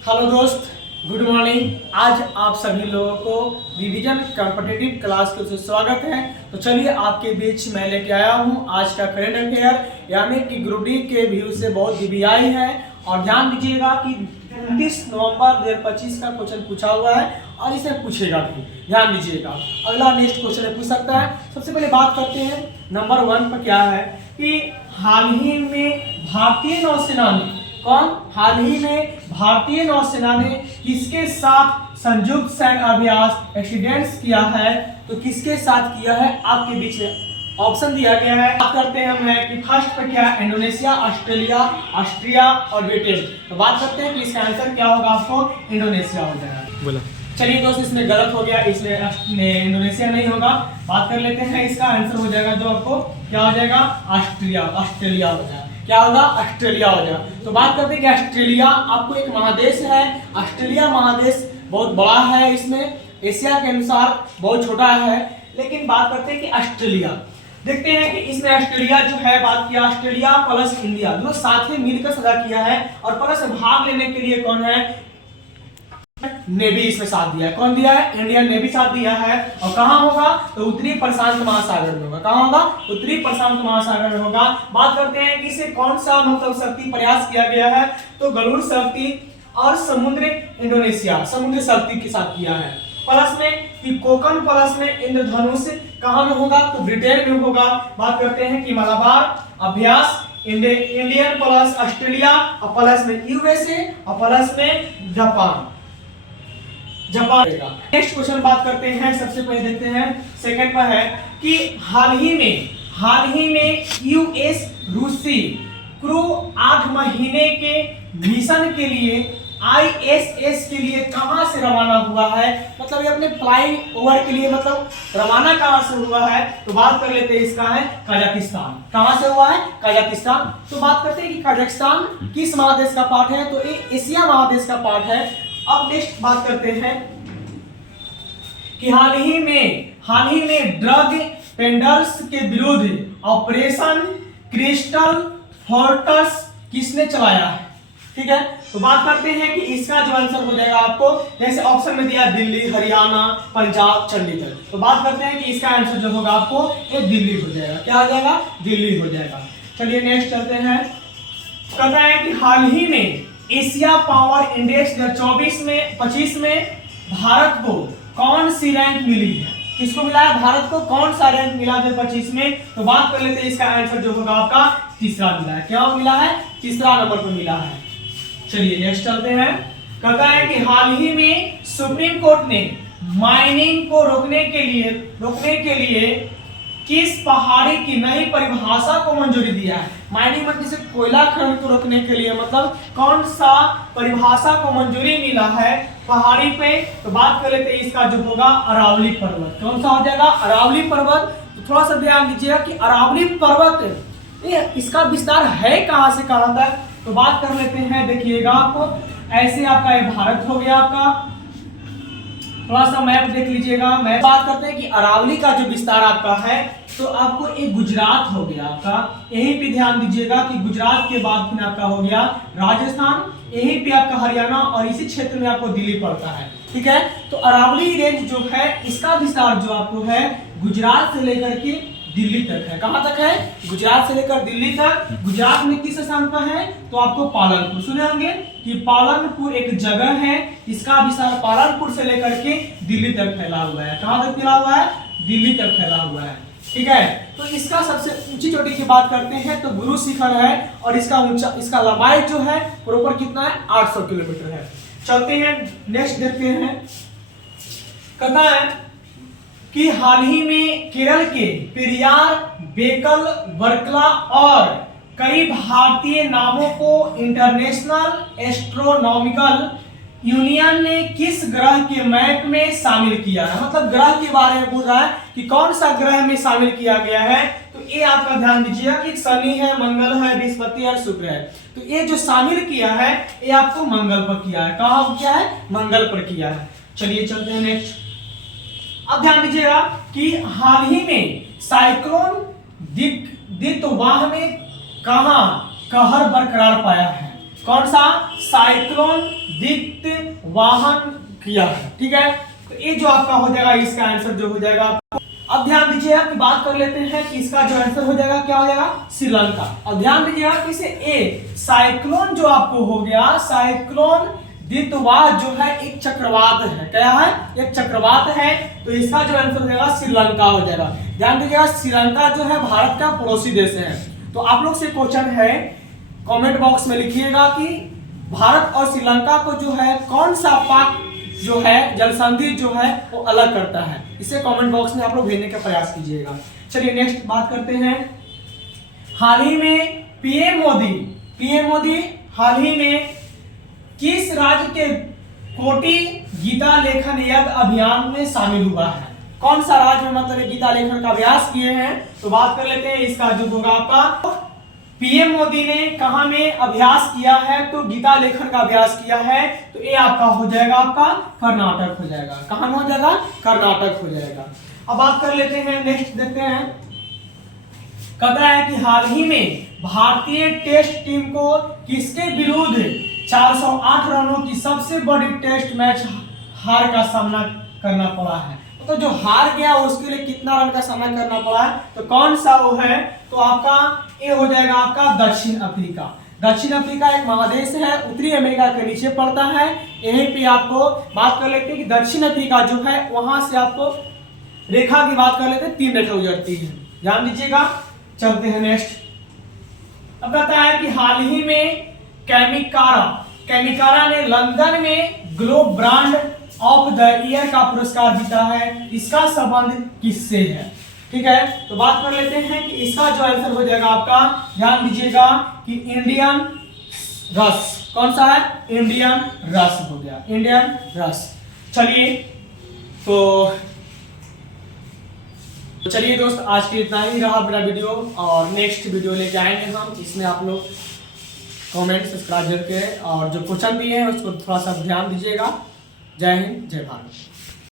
Hello दोस्त, good morning. आज आप सभी लोगों को रिवीजन कॉम्पिटिटिव क्लास के स्वागत है। तो चलिए आपके बीच मैं लेके आया हूँ आज का करंट अफेयर, यानी कि ग्रुप डी के व्यू से बहुत डीबीआई है। और ध्यान दीजिएगा कि 29 नवंबर 2025 का क्वेश्चन पूछा हुआ है और इसे पूछेगा भी। ध्यान दीजिएगा, अगला नेक्स्ट क्वेश्चन पूछ सकता है। सबसे पहले बात करते हैं नंबर 1 पर। क्या है कि हाल ही में भारतीय नौसेना ने हाल ही में भारतीय नौसेना ने किसके साथ संयुक्त सैन्य अभ्यास एक्सीडेंट्स किया है? तो किसके साथ किया है आपके बीच में ऑप्शन दिया गया है। बात करते हैं हम कि फर्स्ट पे क्या है, इंडोनेशिया, ऑस्ट्रेलिया, ऑस्ट्रिया और ब्रिटेन। तो बात करते हैं कि इसका आंसर क्या होगा, आपको इंडोनेशिया हो जाएगा। बोला चलिए दोस्त, इसमें गलत हो गया, इसमें इंडोनेशिया नहीं होगा। बात कर लेते हैं, इसका आंसर हो जाएगा जो आपको क्या हो जाएगा, ऑस्ट्रिया हो जाएगा। क्या होगा, ऑस्ट्रेलिया हो जाएगा। तो बात करते हैं कि ऑस्ट्रेलिया आपको एक महादेश है। ऑस्ट्रेलिया महादेश बहुत बड़ा है, इसमें एशिया के अनुसार बहुत छोटा है। लेकिन बात करते हैं कि ऑस्ट्रेलिया, देखते हैं कि इसमें ऑस्ट्रेलिया जो है, बात किया ऑस्ट्रेलिया प्लस इंडिया दोनों साथ में मिलकर सजा किया है। और प्लस भाग लेने के लिए कौन है, नेवी इसमें साथ दिया है। कौन दिया है, इंडियन नेवी साथ दिया है। और कहां होगा, तो उत्तरी प्रशांत महासागर में होगा। कहां होगा, उत्तरी प्रशांत महासागर में होगा। बात करते हैं कि इसे कौन सा मतलब शक्ति प्रयास किया गया है, तो गरुड़ शक्ति और समुद्र इंडोनेशिया समुद्र शक्ति के साथ किया है। प्लस में कि कोकन प्लस में इंद्रधनुष कहां में होगा, तो ब्रिटेन में होगा। बात करते हैं कि मलाबार अभ्यास इंडियन प्लस ऑस्ट्रेलिया और प्लस में यूएसए और प्लस में जापान। नेक्स्ट क्वेश्चन बात करते हैं, सबसे पहले देखते हैं सेकंड पर है कि हाल ही में यूएस रूसी क्रू 8 महीने के मिशन के लिए आईएसएस के लिए कहां से रवाना हुआ है? मतलब ये अपने फ्लाइंग ओवर के लिए मतलब रवाना कहां से हुआ है? तो बात कर लेते हैं, इसका है कजाकिस्तान। कहां से हुआ है, कजाकिस्तान। तो बात करते हैं कि कजाकिस्तान किस महादेश का पार्ट है, तो ये एशिया महादेश का पार्ट है। अब नेक्स्ट बात करते हैं कि हाल ही में ड्रग पेंडर्स के विरुद्ध ऑपरेशन क्रिस्टल फोर्ट्रेस किसने चलाया है? ठीक है, तो बात करते हैं कि इसका जो आंसर हो जाएगा आपको, जैसे ऑप्शन में दिया दिल्ली, हरियाणा, पंजाब, चंडीगढ़। तो बात करते हैं कि इसका आंसर जो होगा आपको ये दिल्ली हो जाएगा। क्या हो जाएगा, दिल्ली हो जाएगा। चलिए नेक्स्ट चलते हैं। कहता है कि हाल ही में एशिया पावर इंडेक्स 2024-25 में भारत को कौन सी रैंक मिली है? किसको मिला है, भारत को कौन सा रैंक मिला 2025 में? तो बात कर लेते हैं, इसका आंसर जो होगा आपका तीसरा मिला है। क्या मिला है, तीसरा नंबर पर मिला है। चलिए नेक्स्ट चलते हैं। कहता है कि हाल ही में सुप्रीम कोर्ट ने माइनिंग को रोकने के लिए किस पहाड़ी की नई परिभाषा को मंजूरी दिया है? माइनिंग मतलब जैसे कोयला खनन को रोकने के लिए मतलब कौन सा परिभाषा को मंजूरी मिला है पहाड़ी पे? तो बात कर लेते हैं, इसका जो होगा अरावली पर्वत। कौन सा हो जाएगा, अरावली पर्वत। तो थोड़ा सा ध्यान दीजिएगा कि अरावली पर्वत इसका विस्तार है कहां से कहां तक? तो बात कर लेते हैं, देखिएगा आपको ऐसे आपका ये भारत हो गया आपका, थोड़ा सा मैप देख लीजिएगा। मैं बात करते हैं कि अरावली का जो विस्तार आपका है, तो आपको एक गुजरात हो गया आपका। यहीं पे ध्यान दीजिएगा कि गुजरात के बाद फिर आपका हो गया राजस्थान, यहीं पे आपका हरियाणा और इसी क्षेत्र में आपको दिल्ली पड़ता है। ठीक है, तो अरावली रेंज जो है इसका विस्तार जो आपको है गुजरात से लेकर के दिल्ली तक है। कहां तक है, गुजरात से लेकर दिल्ली तक। गुजरात में किस स्थान पर है, तो आपको पालनपुर सुने होंगे कि पालनपुर एक जगह है, इसका विस्तार पालनपुर से लेकर के दिल्ली तक फैला हुआ है। कहां तक फैला हुआ है, दिल्ली तक फैला हुआ है। ठीक है, तो इसका सबसे ऊंची चोटी की बात करते हैं तो गुरु शिखर है, और इसका लंबाई जो है प्रॉपर कितना है, 800 किलोमीटर है। चलते हैं नेक्स्ट देखते हैं। कहता है कि हाल ही में केरल के पेरियार, बेकल, वर्कला और कई भारतीय नामों को इंटरनेशनल एस्ट्रोनॉमिकल यूनियन ने किस ग्रह के मैप में शामिल किया है? मतलब ग्रह के बारे में पूछ रहा है कि कौन सा ग्रह में शामिल किया गया है। तो ये आपका ध्यान दीजिएगा कि शनि है, मंगल है, बृहस्पति है, शुक्र है। तो ये जो शामिल किया है ये आपको मंगल पर किया है। कहां किया है, मंगल पर किया है। चलिए चलते हैं नेक्स्ट। अब ध्यान दीजिएगा कि हाल ही में साइक्लोन दितवाह में कहां कहर बरकरार पाया है? कौन सा? साइक्लोन दिग्वाहन किया है। ठीक है, तो ये जो आपका हो जाएगा, इसका आंसर जो हो जाएगा। अब ध्यान दीजिएगा कि बात कर लेते हैं कि इसका जो आंसर हो जाएगा क्या हो जाएगा? श्रीलंका। और ध्यान दीजिएगा कि इसे ए साइक्लोन जो आपको हो गया, साइक्लोन दिग्वाह जो है एक चक्रवात है। क्या है? एक चक्रवात है, तो इसका जो आंसर हो जाएगा श्रीलंका हो जाएगा। ध्यान दीजिएगा, श्रीलंका जो है भारत का पड़ोसी देश है। तो आप लोग से क्वेश्चन है, कमेंट बॉक्स में लिखिएगा कि भारत और श्रीलंका को जो है कौन सा पाक जो है जल संधि जो है वो अलग करता है। इसे कमेंट बॉक्स में आप लोग भेजने का प्रयास कीजिएगा। चलिए नेक्स्ट बात करते हैं। हाल ही में पीएम मोदी हाल ही में किस राज्य के कोटि गीता लेखन यज्ञ अभियान में शामिल हुआ है? कौन सा राज्य में मतलब गीता लेखन का अभ्यास किए हैं? तो बात कर लेते हैं, इसका जो होगा आपका पीएम मोदी ने कहां में अभ्यास किया है? तो गीता लेखन का अभ्यास किया है, तो ये आपका हो जाएगा, आपका कर्नाटक हो जाएगा। कहां हो जाएगा? कर्नाटक हो जाएगा। अब बात कर लेते हैं, नेक्स्ट देखते हैं। कहता है कि हाल ही में भारतीय टेस्ट टीम को किसके विरुद्ध 408 रनों की सबसे बड़ी टेस्ट मैच हार का सामना करना पड़ा है? तो जो हार गया उसके लिए कितना रन का सामना करना पड़ा है? तो कौन सा वो है? तो आपका ये हो जाएगा आपका दक्षिण अफ्रीका। दक्षिण अफ्रीका एक महादेश है, उत्तरी अमेरिका के नीचे पड़ता है। यहीं पे आपको बात कर लेते हैं कि दक्षिण अफ्रीका जो है वहां से आपको रेखा की बात कर लेते हैं, 3 रेखा गुजरती है। ध्यान दीजिएगा। चलते हैं नेक्स्ट। अब कहता है कि हाल ही में केमिकारा ने लंदन में globe brand of the year का पुरस्कार जीता है। इसका संबंध किससे है? ठीक है, तो बात कर लेते हैं कि इसका जो आंसर हो जाएगा आपका, ध्यान दीजिएगा कि इंडियन रस। कौन सा है? इंडियन रस हो गया, इंडियन रस। चलिए चलिए दोस्त, आज के इतना ही रहा मेरा वीडियो, और नेक्स्ट वीडियो लेके आएंगे हम। इसमें आप लोग कमेंट सब्सक्राइब करके और जो क्वेश्चन दिए हैं उसको थोड़ा सा ध्यान दीजिएगा। जय हिंद, जय भारत।